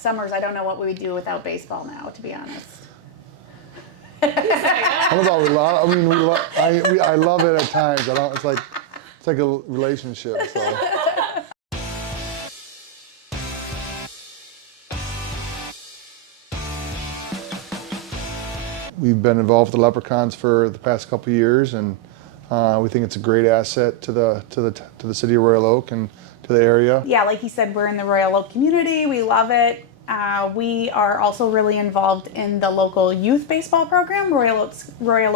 summers, I don't know what we would do without baseball now, to be honest. I don't know about I mean, I love it at times. I don't. It's like a relationship. So. We've been involved with the Leprechauns for the past couple of years, and we think it's a great asset to the city of Royal Oak and to the area. Yeah, like you said, we're in the Royal Oak community. We love it. We are also really involved in the local youth baseball program, Royal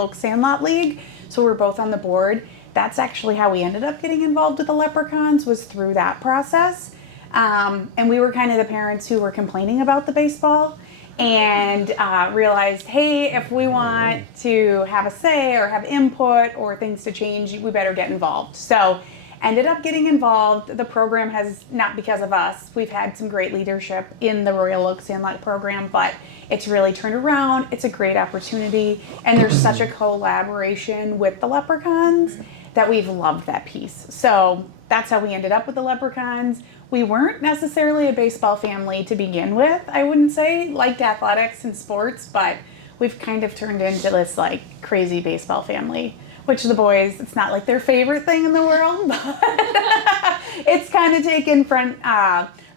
Oak Sandlot League. So we're both on the board. That's actually how we ended up getting involved with the Leprechauns, was through that process. And we were kind of the parents who were complaining about the baseball, and realized, hey, if we want to have a say or have input or things to change, we better get involved. So ended up getting involved. The program has, not because of us, we've had some great leadership in the Royal Oak Sandlot program, but it's really turned around. It's a great opportunity, and there's such a collaboration with the Leprechauns that we've loved that piece. So that's how we ended up with the Leprechauns. We weren't necessarily a baseball family to begin with, I wouldn't say. Liked athletics and sports, but we've kind of turned into this like crazy baseball family, which the boys, it's not like their favorite thing in the world, but it's kind of taken front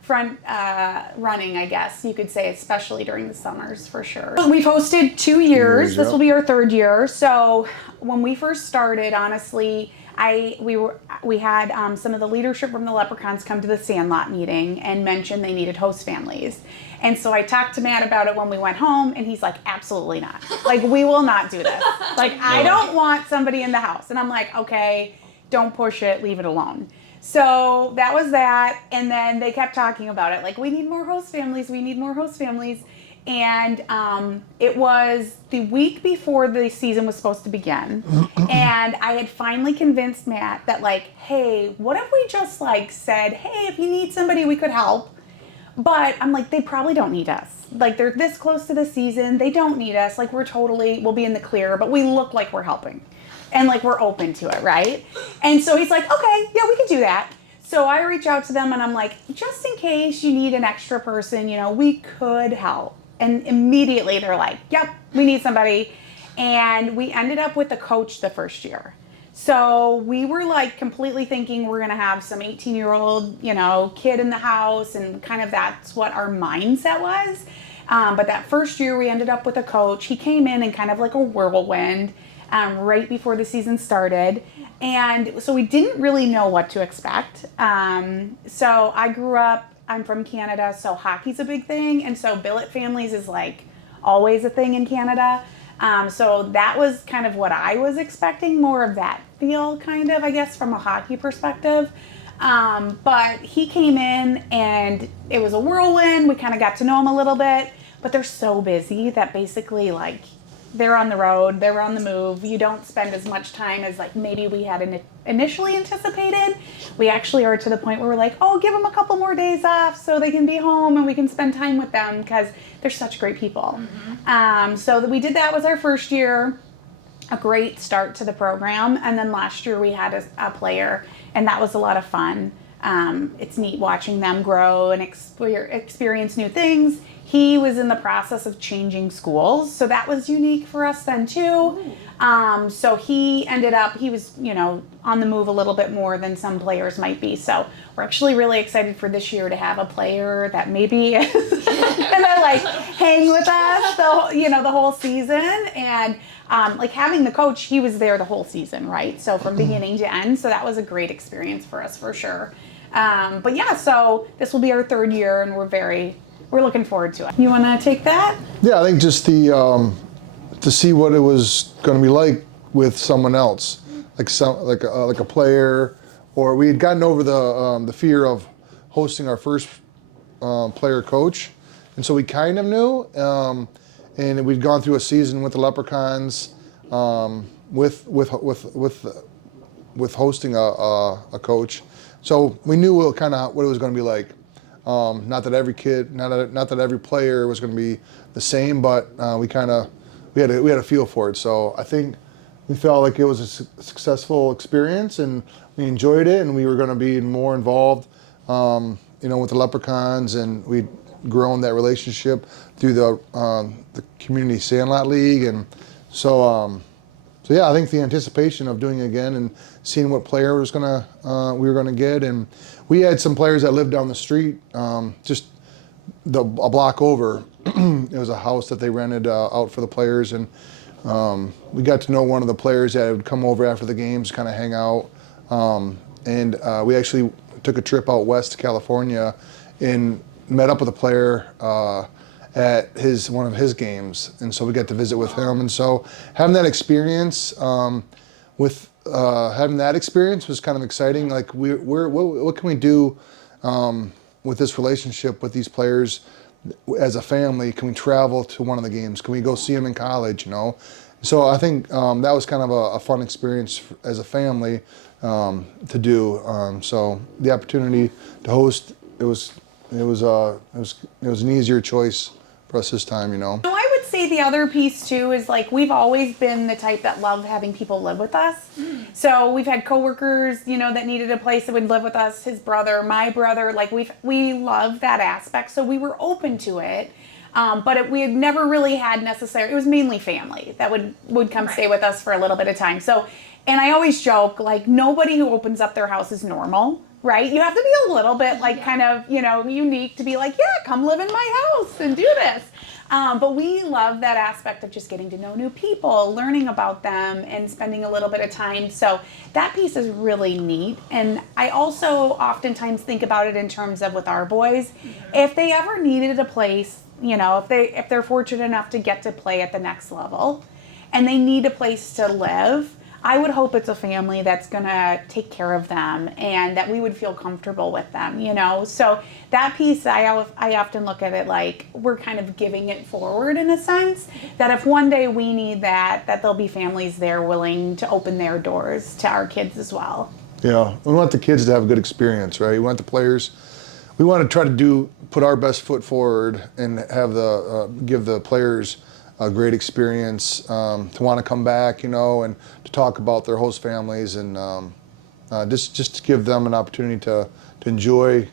running, I guess you could say, especially during the summers for sure. We've hosted 2 years. This will be our 3rd year. So when we first started, honestly, we had some of the leadership from the Leprechauns come to the Sandlot meeting and mention they needed host families. And so I talked to Matt about it when we went home, and he's like, absolutely not. Like, we will not do this. Like, I don't want somebody in the house. And I'm like, okay, don't push it, leave it alone. So that was that. And then they kept talking about it. Like, we need more host families. We need more host families. And it was the week before the season was supposed to begin. And I had finally convinced Matt that, like, hey, what if we just, like, said, hey, if you need somebody, we could help. But I'm like, they probably don't need us. Like, they're this close to the season. They don't need us. Like, we'll be in the clear, but we look like we're helping. And, like, we're open to it, right? And so he's like, okay, yeah, we can do that. So I reach out to them, and I'm like, just in case you need an extra person, we could help. And immediately they're like, yep, we need somebody. And we ended up with a coach the first year. So we were like completely thinking we're going to have some 18-year-old, kid in the house, and kind of that's what our mindset was. But that first year we ended up with a coach. He came in kind of like a whirlwind right before the season started. And so we didn't really know what to expect. So I grew up, I'm from Canada, so hockey's a big thing. And so billet families is like always a thing in Canada. So that was kind of what I was expecting, more of that feel kind of, I guess, from a hockey perspective. But he came in and it was a whirlwind. We kind of got to know him a little bit, but they're so busy that basically like they're on the road, they're on the move. You don't spend as much time as like maybe we had initially anticipated. We actually are to the point where we're like, oh, give them a couple more days off so they can be home and we can spend time with them because they're such great people. So we did that was our first year, a great start to the program. And then last year we had a player, and that was a lot of fun. It's neat watching them grow and experience new things. He was in the process of changing schools, so that was unique for us then too. So he was, on the move a little bit more than some players might be. So we're actually really excited for this year to have a player that maybe is gonna like hang with us the whole season. And like having the coach, he was there the whole season, right? So from beginning to end. So that was a great experience for us for sure. But yeah, so this will be our 3rd year, and we're looking forward to it. You want to take that? Yeah, I think just to see what it was going to be like with someone else, like a player, or we had gotten over the fear of hosting our first player coach, and so we kind of knew, and we'd gone through a season with the Leprechauns, with hosting a coach, so we knew what it was going to be like. Not that every player was going to be the same, but we had a feel for it. So I think we felt like it was a successful experience, and we enjoyed it, and we were going to be more involved, with the Leprechauns, and we grown that relationship through the Community Sandlot League, and so yeah, I think the anticipation of doing it again and seeing what player we were gonna get, and we had some players that lived down the street, just a block over. It was a house that they rented out for the players, and we got to know one of the players that would come over after the games, kind of hang out, and we actually took a trip out west to California and met up with a player at one of his games, and so we got to visit with him. And so having that experience was kind of exciting. Like what can we do with this relationship with these players as a family? Can we travel to one of the games? Can we go see them in college? You know, so I think that was kind of a fun experience as a family to do. So the opportunity to host, it was an easier choice for us this time, you know. So I would say the other piece too is like we've always been the type that love having people live with us. So we've had coworkers, you know, that needed a place that would live with us. His brother, my brother, like we love that aspect. So we were open to it. But we had never really had it was mainly family that would come stay with us for a little bit of time. So, and I always joke, like nobody who opens up their house is normal, right? You have to be a little bit like kind of, you know, unique to be like, yeah, come live in my house and do this. But we love that aspect of just getting to know new people, learning about them, and spending a little bit of time. So that piece is really neat. And I also oftentimes think about it in terms of with our boys, if they ever needed a place, you know, if they're fortunate enough to get to play at the next level and they need a place to live, I would hope it's a family that's gonna take care of them and that we would feel comfortable with them, you know? So that piece, I often look at it like we're kind of giving it forward in a sense, that if one day we need that there'll be families there willing to open their doors to our kids as well. Yeah, we want the kids to have a good experience, right? We want the players, we want to try to put our best foot forward and have give the players a great experience, to want to come back, you know, and to talk about their host families, and just to give them an opportunity to enjoy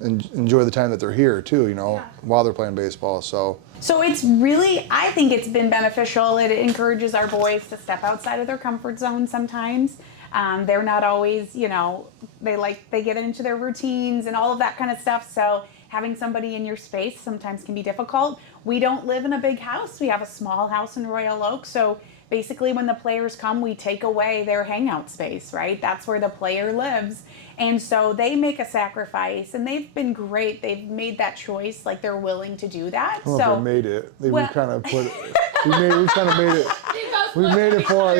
the time that they're here too, you know, while they're playing baseball. So it's really, I think it's been beneficial. It encourages our boys to step outside of their comfort zone sometimes. They're not always, you know, they get into their routines and all of that kind of stuff. So having somebody in your space sometimes can be difficult. We don't live in a big house. We have a small house in Royal Oak. So basically when the players come, we take away their hangout space, right? That's where the player lives. And so they make a sacrifice, and they've been great. They've made that choice, like they're willing to do that. I don't know if they made it. We kind of made it. We made it for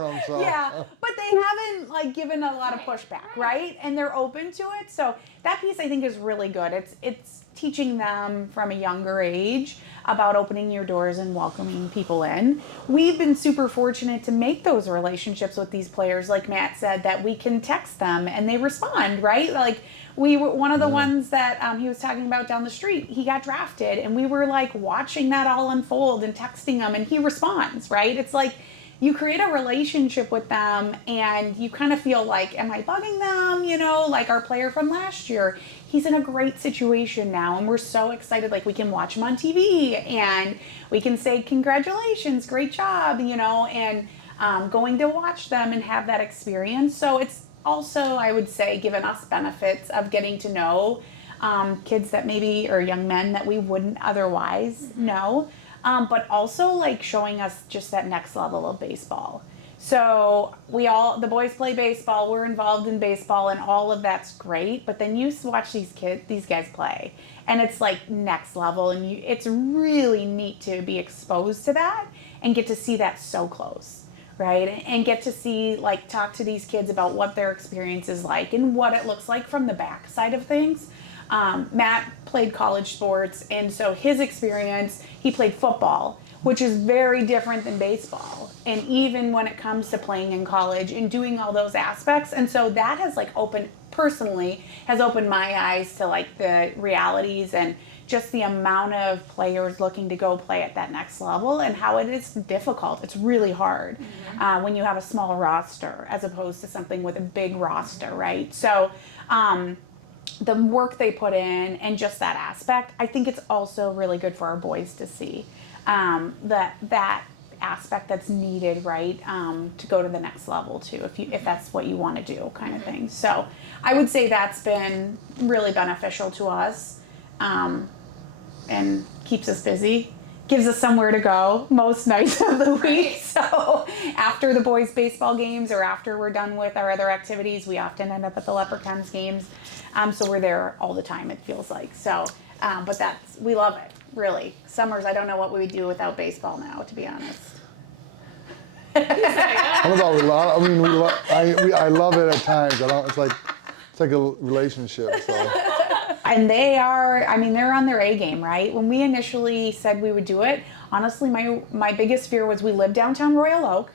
them. So yeah, but they haven't like given a lot of pushback, right? And they're open to it. So that piece I think is really good. It's teaching them from a younger age about opening your doors and welcoming people in. We've been super fortunate to make those relationships with these players, like Matt said, that we can text them and they respond, right? Like we were one of the ones that he was talking about down the street. He got drafted, and we were like watching that all unfold and texting him, and he responds, right? It's like you create a relationship with them, and you kind of feel like, am I bugging them? You know, like our player from last year, he's in a great situation now, and we're so excited. Like we can watch him on TV, and we can say, congratulations, great job, you know, and going to watch them and have that experience. So it's also, I would say, given us benefits of getting to know kids that maybe, or young men that we wouldn't otherwise know. But also like showing us just that next level of baseball. So the boys play baseball, we're involved in baseball, and all of that's great. But then you watch these guys play, and it's like next level, and it's really neat to be exposed to that and get to see that so close, right? And get to see, like, talk to these kids about what their experience is like and what it looks like from the back side of things. Matt played college sports, and so his experience, he played football, which is very different than baseball. And even when it comes to playing in college and doing all those aspects. And so that has opened my eyes to like the realities and just the amount of players looking to go play at that next level, and how it is difficult. It's really hard when you have a small roster as opposed to something with a big roster, right? So the work they put in and just that aspect, I think it's also really good for our boys to see that aspect that's needed, right, to go to the next level too, if that's what you want to do, kind of thing. So I would say that's been really beneficial to us, and keeps us busy, gives us somewhere to go most nights of the week. So after the boys' baseball games or after we're done with our other activities, we often end up at the Leprechauns games. So we're there all the time, it feels like. So, but we love it, really. Summers, I don't know what we would do without baseball now, to be honest. I love it at times. It's like a relationship. So. And they're on their A game, right? When we initially said we would do it, honestly, my biggest fear was we live downtown Royal Oak.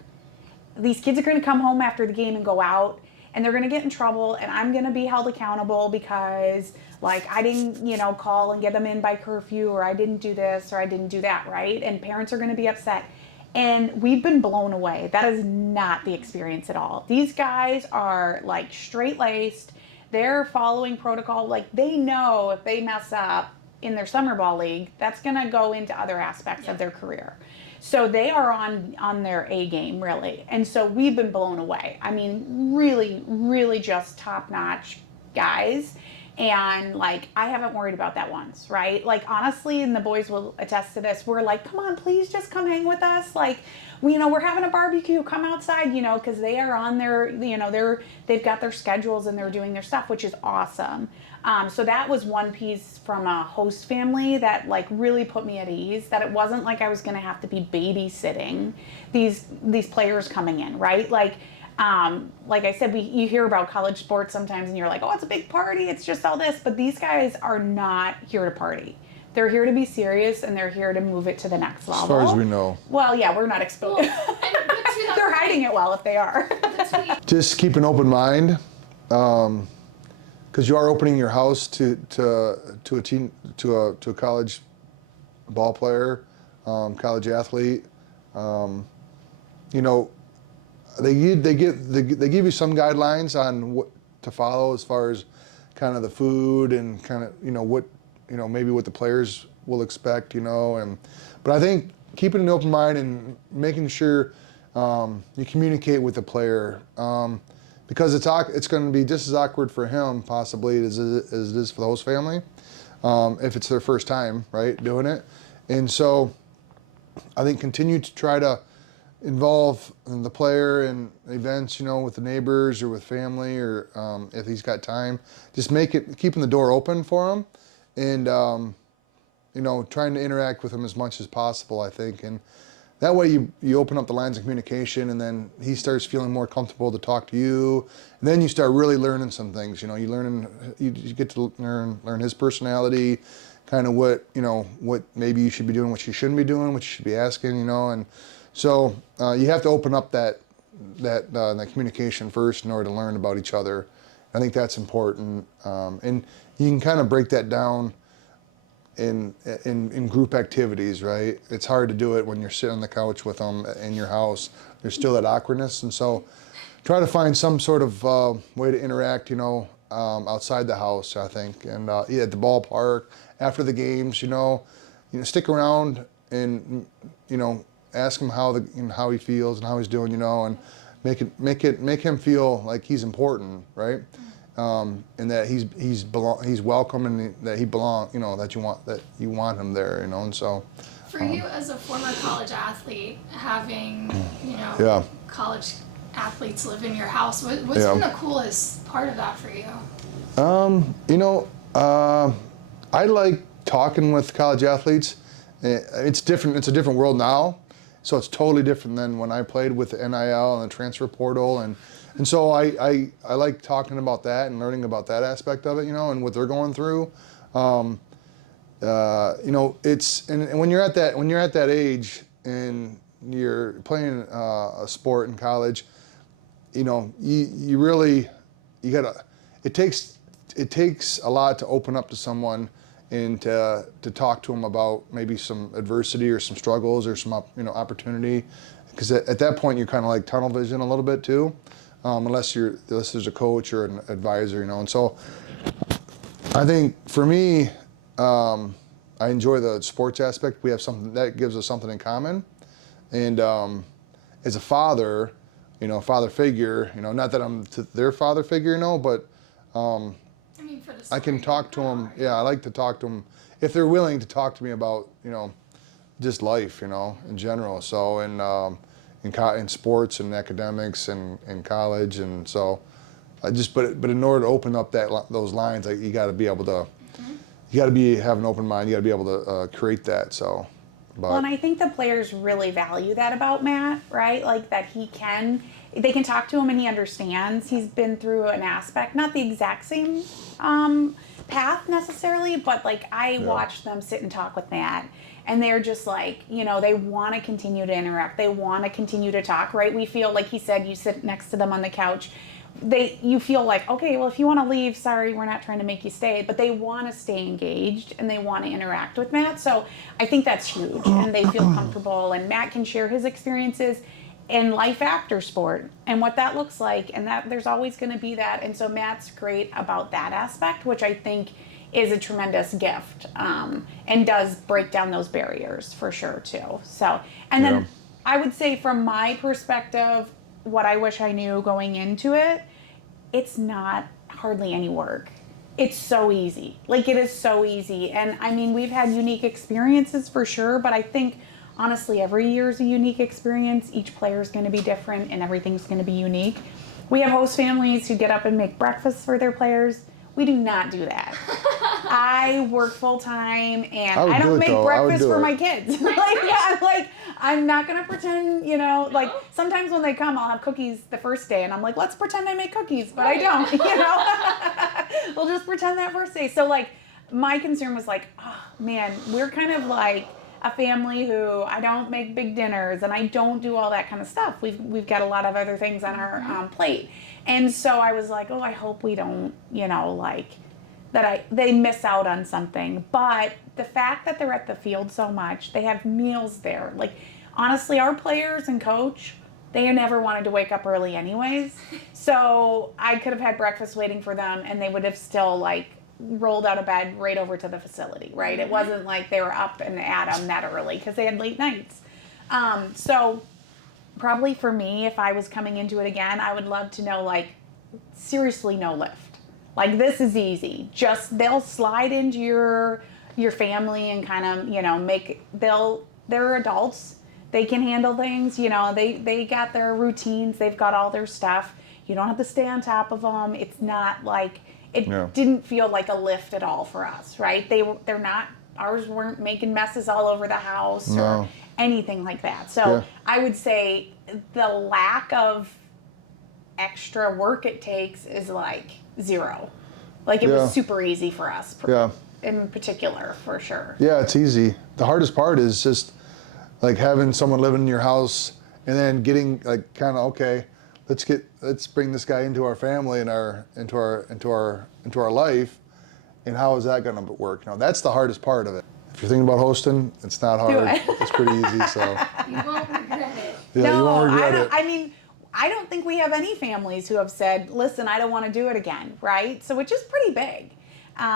These kids are going to come home after the game and go out, and they're going to get in trouble, and I'm going to be held accountable because, like, I didn't, call and get them in by curfew, or I didn't do this, or I didn't do that, right? And parents are going to be upset. And we've been blown away. That is not the experience at all. These guys are, like, straight-laced. They're following protocol. Like, they know if they mess up in their summer ball league, that's going to go into other aspects of their career. So they are on their A game, really. And so we've been blown away. I mean, really, really just top-notch guys. And, like, I haven't worried about that once, right? Like, honestly, and the boys will attest to this, we're like, come on, please just come hang with us. Like, we're having a barbecue, come outside, because they are on their, they've got their schedules and they're doing their stuff, which is awesome. So that was one piece from a host family that, like, really put me at ease, that it wasn't like I was going to have to be babysitting these players coming in, right? Like I said, you hear about college sports sometimes and you're like, oh, it's a big party, it's just all this. But these guys are not here to party. They're here to be serious, and they're here to move it to the next level. As far as we know. Well, yeah, we're not exposed. They're hiding it well if they are. Just keep an open mind, because you are opening your house to a college ball player, college athlete. They give you some guidelines on what to follow as far as kind of the food and kind of maybe what the players will expect, but I think keeping an open mind and making sure you communicate with the player, because it's going to be just as awkward for him possibly as it is for the host family, if it's their first time, right, doing it. And so I think continue to try to involve the player in events, with the neighbors or with family, or if he's got time, just keeping the door open for him, and trying to interact with him as much as possible, I think. And that way you open up the lines of communication, and then he starts feeling more comfortable to talk to you, and then you start really learning some things. You get to learn his personality, kind of what maybe you should be doing, what you shouldn't be doing, what you should be asking, and so you have to open up that communication first in order to learn about each other. I think that's important, and you can kind of break that down in group activities, right? It's hard to do it when you're sitting on the couch with them in your house. There's still that awkwardness, and so try to find some sort of way to interact, outside the house, I think, and at the ballpark after the games, stick around and ask him how he feels and how he's doing, and make him feel like he's important, right? And that he's welcome, and that he belongs, that you want him there, and so. For you as a former college athlete, having college athletes live in your house, what's been the coolest part of that for you? I like talking with college athletes. It's different. It's a different world now. So it's totally different than when I played with the NIL and the transfer portal, and so I like talking about that and learning about that aspect of it, and what they're going through. It's and when you're at that age and you're playing a sport in college, you really gotta. It takes a lot to open up to someone and to talk to them about maybe some adversity or some struggles or some opportunity, because at that point you're kind of like tunnel vision a little bit too, unless there's a coach or an advisor, and so I think for me, I enjoy the sports aspect. We have something that gives us something in common. And as a father, father figure, not that I'm their father figure, but I mean, for the I can talk to them. Yeah, I like to talk to them if they're willing to talk to me about, just life, in general. So, in sports and academics and in college. And so but in order to open up those lines, you got to be able to, you got to have an open mind. You got to be able to create that. So, well, and I think the players really value that about Matt, right? Like that they can talk to him and he understands. He's been through an aspect, not the exact same path necessarily, but like I watch them sit and talk with Matt, and they're just like, they want to continue to interact. They want to continue to talk, right? We feel like he said, you sit next to them on the couch. You feel like, okay, well, if you want to leave, sorry, we're not trying to make you stay, but they want to stay engaged and they want to interact with Matt. So I think that's huge, and they feel comfortable, and Matt can share his experiences in life after sport and what that looks like, and that there's always going to be that. And so Matt's great about that aspect, which I think is a tremendous gift, and does break down those barriers for sure too. So, and then I would say from my perspective, what I wish I knew going into it, it's not hardly any work. It's so easy. Like, it is so easy. And I mean, we've had unique experiences for sure, but I think honestly, every year is a unique experience. Each player is going to be different and everything's going to be unique. We have host families who get up and make breakfast for their players. We do not do that. I work full time and I don't make breakfast for my kids. I'm not gonna pretend, like sometimes when they come, I'll have cookies the first day and I'm like, let's pretend I make cookies, but I don't, We'll just pretend that first day. So like, my concern was like, oh man, we're kind of like a family who I don't make big dinners and I don't do all that kind of stuff. We've got a lot of other things on our plate. And so I was like, oh, I hope we don't, they miss out on something. But the fact that they're at the field so much, they have meals there. Like, honestly, our players and coach, they never wanted to wake up early anyways. So I could have had breakfast waiting for them and they would have still rolled out of bed right over to the facility, right? It wasn't like they were up and at them that early because they had late nights. So probably for me, if I was coming into it again, I would love to know, seriously no lift. This is easy. Just they'll slide into your family and kind of, they're adults. They can handle things, they got their routines. They've got all their stuff. You don't have to stay on top of them. It's not didn't feel like a lift at all for us, right? Ours weren't making messes all over the house or anything like that. So I would say the lack of extra work it takes is zero. It was super easy for us in particular, for sure. Yeah, it's easy. The hardest part is just having someone living in your house and then getting okay, let's bring this guy into our family and into our life, and how is that going to work? That's the hardest part of it. If you're thinking about hosting, it's not hard. It's pretty easy. So you won't regret it. Yeah, you won't regret it. I mean, I don't think we have any families who have said, "Listen, I don't want to do it again." Right? So, which is pretty big.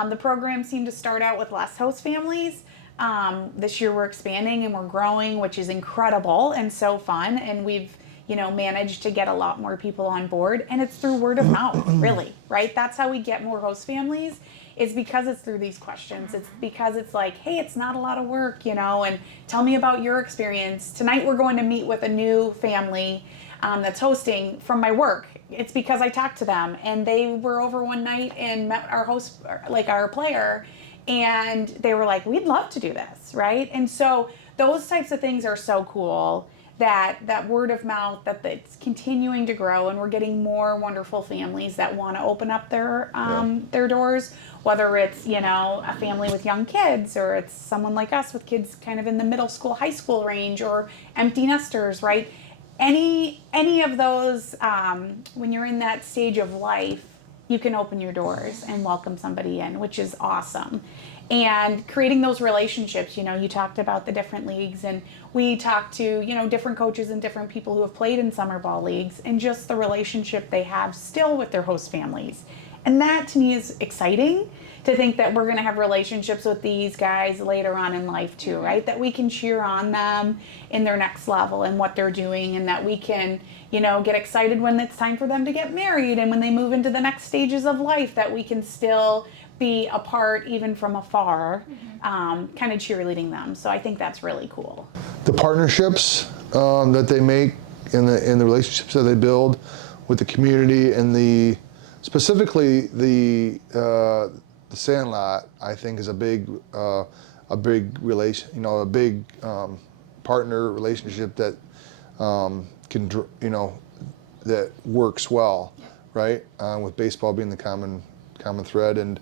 The program seemed to start out with less host families. This year we're expanding and we're growing, which is incredible and so fun. And we've managed to get a lot more people on board, and it's through word of mouth, really, right? That's how we get more host families, is because it's through these questions. It's because it's hey, it's not a lot of work, and tell me about your experience. Tonight we're going to meet with a new family that's hosting from my work. It's because I talked to them, and they were over one night and met our host, our player, and they were like, we'd love to do this, right? And so those types of things are so cool. That word of mouth, that it's continuing to grow, and we're getting more wonderful families that want to open up their doors, whether it's a family with young kids, or it's someone like us with kids kind of in the middle school, high school range, or empty nesters, right? Any of those, when you're in that stage of life, you can open your doors and welcome somebody in, which is awesome. And creating those relationships, you talked about the different leagues, and we talked to, different coaches and different people who have played in summer ball leagues, and just the relationship they have still with their host families. And that to me is exciting, to think that we're going to have relationships with these guys later on in life too, right? That we can cheer on them in their next level and what they're doing, and that we can, get excited when it's time for them to get married and when they move into the next stages of life, that we can still be a part even from afar, kind of cheerleading them. So I think that's really cool. The partnerships that they make and the relationships that they build with the community and specifically the Sandlot, I think, is a big relation, a big partner relationship that that works well, right? With baseball being the common thread, and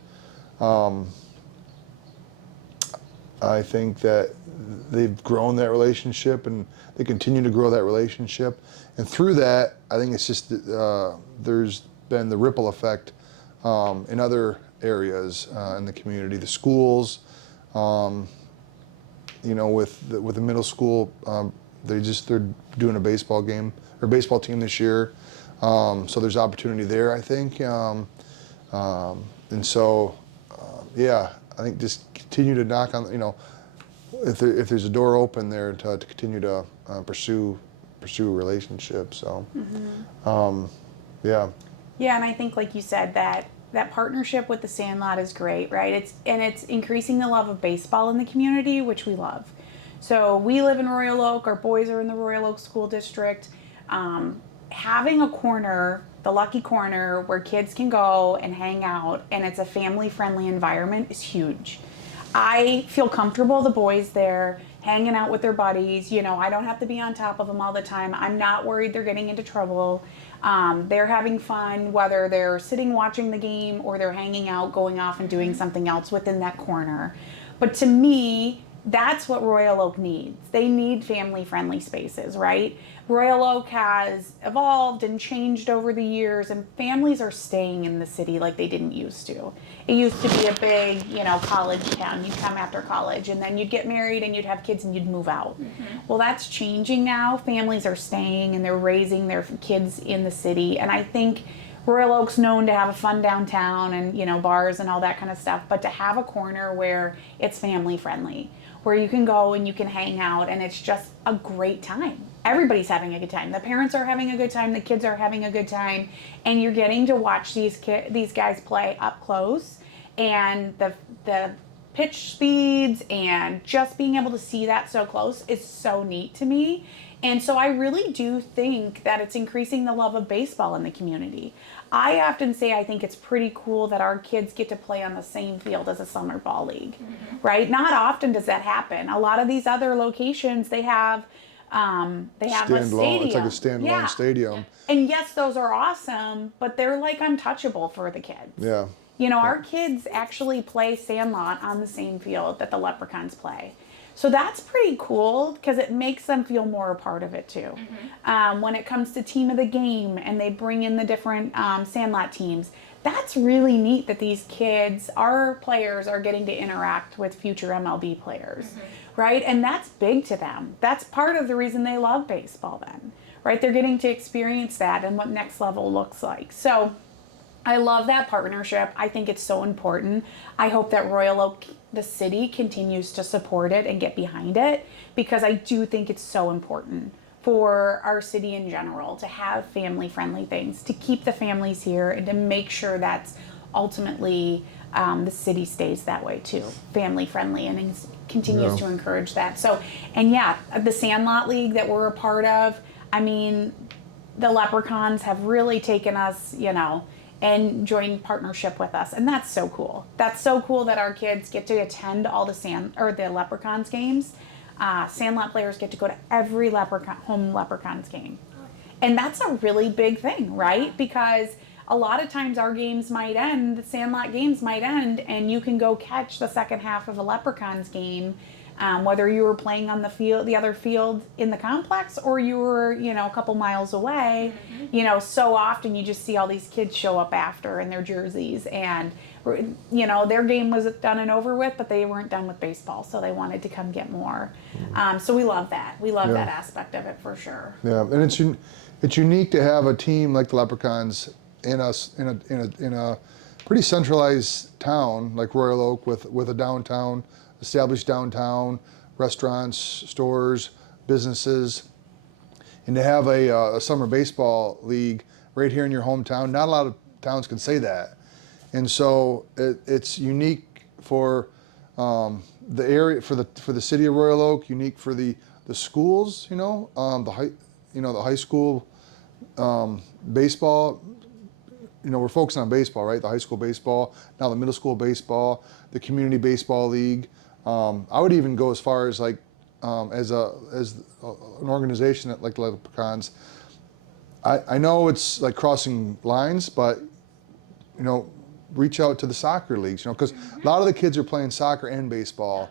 I think that they've grown that relationship and they continue to grow that relationship, and through that, I think it's just there's been the ripple effect in other areas in the community, the schools, with the middle school, they're doing a baseball game or baseball team this year, so there's opportunity there, I think, and so I think just continue to knock on, if there's a door open there to continue to pursue a relationship. So yeah, and I think, like you said, that partnership with the Sandlot is great, right? It's increasing the love of baseball in the community, which we love. So we live in Royal Oak. Our boys are in the Royal Oak School District. Having a corner, the Lucky Corner, where kids can go and hang out, and it's a family-friendly environment, is huge. I feel comfortable, the boys there, hanging out with their buddies. I don't have to be on top of them all the time. I'm not worried they're getting into trouble. They're having fun, whether they're sitting watching the game or they're hanging out, going off and doing something else within that corner. But to me, that's what Royal Oak needs. They need family-friendly spaces, right? Royal Oak has evolved and changed over the years, and families are staying in the city like they didn't used to. It used to be a big, college town. You'd come after college, and then you'd get married, and you'd have kids, and you'd move out. Well, that's changing now. Families are staying, and they're raising their kids in the city, and I think Royal Oak's known to have a fun downtown and, bars and all that kind of stuff, but to have a corner where it's family-friendly, where you can go and you can hang out, and it's just a great time. Everybody's having a good time. The parents are having a good time. The kids are having a good time, and you're getting to watch these guys play up close, and the pitch speeds and just being able to see that so close is so neat to me. And so I really do think that it's increasing the love of baseball in the community. I often say I think it's pretty cool that our kids get to play on the same field as a summer ball league, right? Not often does that happen. A lot of these other locations, they have a stadium. It's like a standalone stadium. And yes, those are awesome, but they're like untouchable for the kids. Yeah. Our kids actually play Sandlot on the same field that the Leprechauns play. So that's pretty cool because it makes them feel more a part of it too. When it comes to team of the game and they bring in the different Sandlot teams, that's really neat that these kids, our players, are getting to interact with future MLB players, right? And that's big to them. That's part of the reason they love baseball then, right? They're getting to experience that and what next level looks like. So I love that partnership. I think it's so important. I hope that Royal Oak, the city, continues to support it and get behind it, because I do think it's so important for our city in general to have family-friendly things, to keep the families here, and to make sure that's ultimately the city stays that way too, family-friendly, and continues to encourage that. So, and the Sandlot League that we're a part of, I mean, the Leprechauns have really taken us, and joined partnership with us, and that's so cool. That's so cool that our kids get to attend all the Leprechauns games. Sandlot players get to go to every home Leprechauns game, and that's a really big thing, right? Because a lot of times our games might end, the Sandlot games might end, and you can go catch the second half of a Leprechauns game, whether you were playing on the other field in the complex, or you were, a couple miles away. So often you just see all these kids show up after in their jerseys, and their game was done and over with, but they weren't done with baseball, so they wanted to come get more. So we love that. We love that aspect of it for sure. Yeah, and it's unique to have a team like the Leprechauns in a pretty centralized town like Royal Oak with a downtown, established downtown, restaurants, stores, businesses, and to have a summer baseball league right here in your hometown, not a lot of towns can say that. And so it's unique for the area, for the city of Royal Oak, unique for the schools, the high school baseball. We're focusing on baseball, right? The high school baseball, now the middle school baseball, the community baseball league. I would even go as far as like as an organization like the Leprechauns. I know it's like crossing lines, but reach out to the soccer leagues, because a lot of the kids are playing soccer and baseball,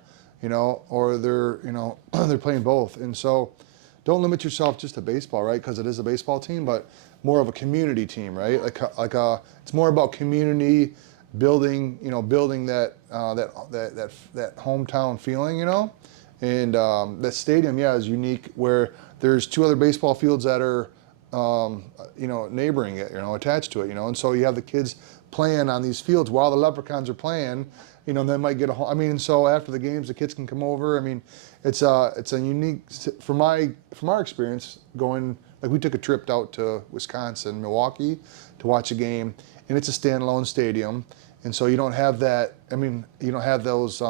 or they're they're playing both, and so don't limit yourself just to baseball, right? Because it is a baseball team, but more of a community team, right? It's more about community building, building that hometown feeling, and that stadium, is unique where there's 2 other baseball fields that are neighboring it, attached to it, and so you have the kids playing on these fields while the Leprechauns are playing, they might get and so after the games, the kids can come over. It's a unique, from our experience going, like we took a trip out to Wisconsin, Milwaukee, to watch a game, and it's a standalone stadium, and so you don't have that, you don't have those, It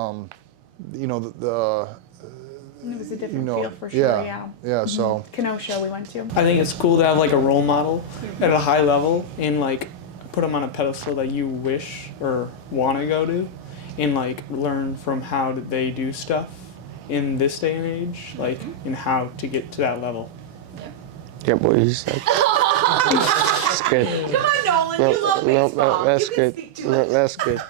was a different feel for sure, yeah. Yeah, so. Kenosha we went to. I think it's cool to have like a role model at a high level and like put them on a pedestal that you wish or want to go to, and like learn from how did they do stuff in this day and age, like, and how to get to that level. Yeah, boys. That's good. Come on, Nolan, you love baseball. That's you can good. speak to it. That's good.